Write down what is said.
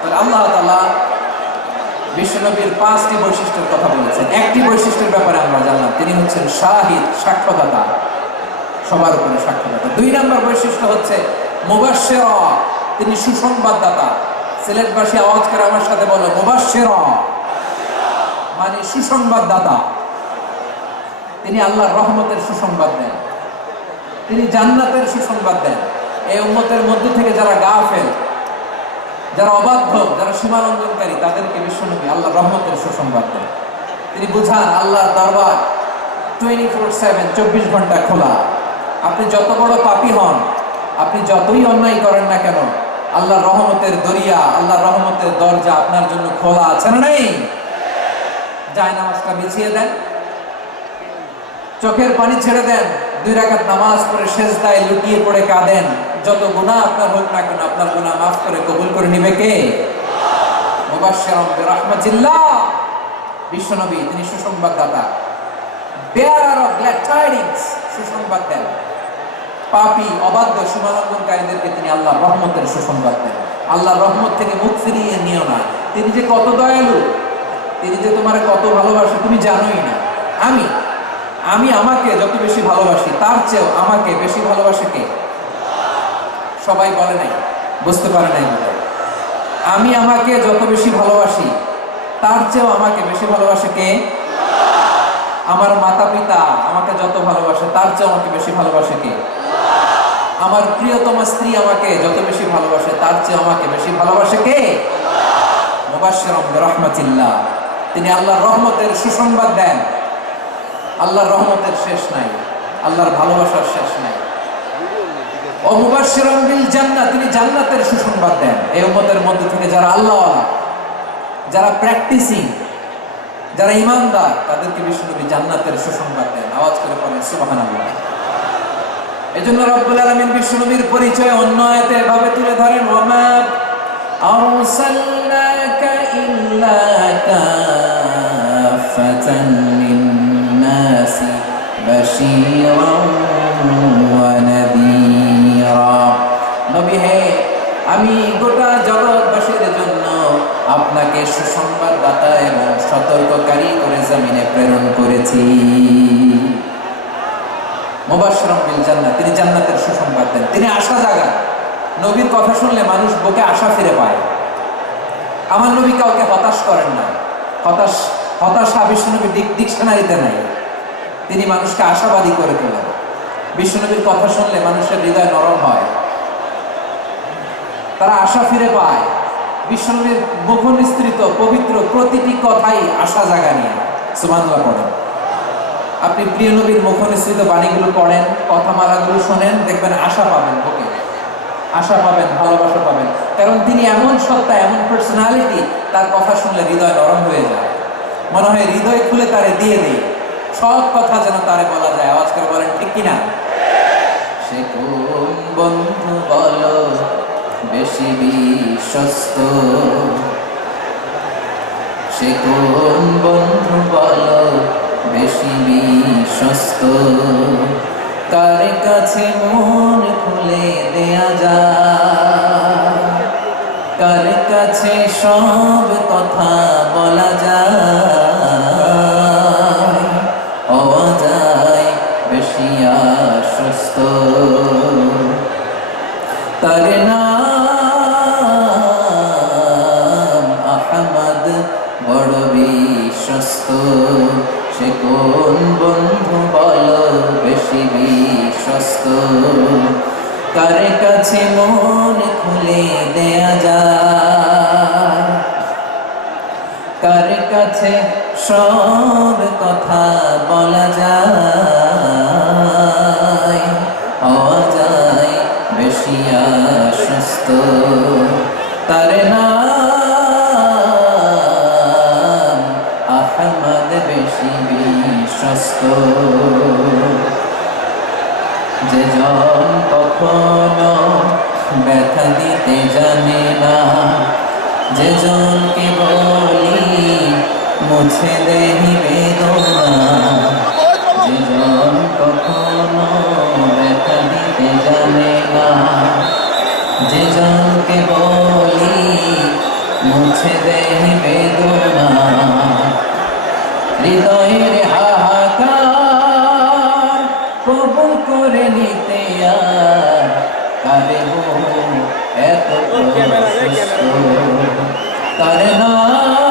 তাহলে আল্লাহ তাআলা বিশ্বনবীর 5টি বৈশিষ্ট্যের কথা বলেছেন। একটি বৈশিষ্ট্যের ব্যাপারে আমরা জানলাম, তিনি হচ্ছেন শাহিদ, সাক্ষ্যদাতা, সবার উপরে সাক্ষ্যদাতা। 2 নম্বর বৈশিষ্ট্য হচ্ছে মুবাশশিরা, তিনি সুসংবাদদাতা। সিলেটবাসী আওয়াজ করে আমার সাথে বলো, মুবাশশিরা মানে সুসংবাদদাতা। তিনি আল্লাহর রহমতের সুসংবাদ দেন, তিনি জান্নাতের সুসংবাদ দেন। এই উম্মতের মধ্য থেকে যারা গাফেল, যারা অবাধ্য, যারা সীমালঙ্ঘনকারী, তাদেরকে বিশ্বনবী আল্লাহর রহমতের সুসংবাদ দেন। তিনি বুঝান আল্লাহর দরবার 24/7, 24 ঘন্টা খোলা। আপনি যত বড় পাপী হন, আপনি যতই অন্যায় করেন না কেন, আল্লাহর রহমতের দরিয়া, আল্লাহর রহমতের দরজা আপনার জন্য খোলা আছে না নেই? জায়নামাজটা বিছিয়ে দেন, চোখের পানি ছেড়ে দেন, 2 রাকাত নামাজ পড়ে সেজদায় লুটিয়ে পড়ে কাঁদেন। যত গুনাহ আপনার হোক না কেন, আপনার গুনাহ মাফ করে কবুল করে নিবে কে? মুবাশশিরাম বিরাহমাতিল্লাহ। বিশ্বনবী তিনি সুসংবাদদাতা, বেয়ারার অফ গ্ল্যাড টাইডিংস, সুসংবাদ দেন। পাপী, অবাধ্য, সীমালঙ্ঘনকারীদেরকে তিনি আল্লাহর রহমতের সুসংবাদ দেন। আল্লাহর রহমত থেকে মুখ ফিরিয়ে নিও না। তিনি যে কত দয়ালু, তিনি যে তোমার কত ভালোবাসে তুমি জানোই না। আমি আমাকে যত বেশি ভালোবাসি, তার চেয়েও আমাকে বেশি ভালোবাসে কে? সবাই বলে নাই, বুঝতে পারে নাই বোধহয়। আমি আমাকে যত বেশি ভালোবাসি, তার চেয়েও আমাকে বেশি ভালোবাসে কে? আমার মাতা পিতা আমাকে যত ভালোবাসে, তার চেয়েও আমাকে বেশি ভালোবাসে কে? আমার প্রিয়তম স্ত্রী আমাকে যত বেশি ভালোবাসে, তার চেয়ে আমাকে বেশি ভালোবাসে কে? মুবাশশিরাম বিরাহমাতিল্লাহ। তিনি আল্লাহর রহমতের সুসংবাদ দেন। আল্লাহর রহমতের শেষ নাই, আল্লাহর ভালোবাসার শেষ নাই। ও মুবাশশিরাম বিল জান্নাহ, তিনি জান্নাতের সুসংবাদ দেন। এই উম্মতের মধ্যে থেকে যারা আল্লাহওয়ালা, যারা প্র্যাকটিসিং, যারা ঈমানদার, তাদেরকে বিশ্বনবী জান্নাতের সুসংবাদ দেন। আওয়াজ করে বলেন সুবহানাল্লাহ। এজন্য রব্বুল আলামিন বিশ্বনবীর পরিচয় অন্য আয়াতে এভাবে তুলে ধরেন, ওয়ামা আরসালনাকা ইল্লা কাফাতান লিন-নাসি বাশীরান ওয়া নাযীরা। নবী হে, আমি গোটা জগৎবাসীর জন্য আপনাকে সুসংবাদদাতা এবং সতর্ককারী করে জমিনে প্রেরণ করেছি। মুবাশশিরাম বিল জান্নাহ, তিনি জান্নাতের সুসংবাদ দেন, তিনি আশা জাগান। নবীর কথা শুনলে মানুষ বুকে আশা ফিরে পায়। আমার নবী কাউকে হতাশ করেন না। হতাশা বিশ্বনবীর ডিকশনারিতে নাই। তিনি মানুষকে আশাবাদী করে তোলেন। বিশ্বনবীর কথা শুনলে মানুষের হৃদয় নরম হয়, তারা আশা ফিরে পায়। বিশ্বনবীর মুখনিসৃত পবিত্র প্রতিটি কথাই আশা জাগানিয়া। সুবহানাল্লাহ পড়েন। আপনি প্রিয় নবীর মুখনিসৃত বাণীগুলো পড়েন, কথামালাগুলো শোনেন, দেখবেন আশা পাবেন, বুকে আশা পাবেন, ভালোবাসা পাবেন। কারণ তিনি এমন সত্তা, এমন পার্সোনালিটি, তার কথা শুনলে হৃদয় নরম হয়ে যায়। মনে হয় হৃদয় খুলে তারে দিয়ে দিই, সব কথা যেন তারে বলা যায়। আওয়াজ করে বলেন ঠিক কিনা? সে কোন বন্ধু বলো বেশি বিশ্বস্ত, সে কোন বন্ধু বলো বেশি বিশ্বস্ত, কার কাছে মন খুলে দেয়া যায়, কার কাছে সব কথা বলা যায়, হওয়া যায় বেশি আশ্বস্ত। তার নাম আহমদ, বড় বিশ্বস্ত। সে কোন বন্ধু বলো বেশি বিশ্বস্ত, কার কাছে মন খুলে দেয়া যায়, কার কাছে সব কথা বলা যায়, হওয়া যায় বেশি আশ্বস্ত। তার নাম আহমদ, বেশি বিশ্বস্ত। যে জন কখনো ব্যথা দিতে জানে না, যে জনকে বলি মুছে দেহি বেদনা, যে জন কখনো ব্যথা দিতে জানে না, যে জনকে বলি মুছে দেহ বেদনা হৃদয়ের হাহাকার কবুল করে নিতে আর কারে গো এত কষ্ট তার না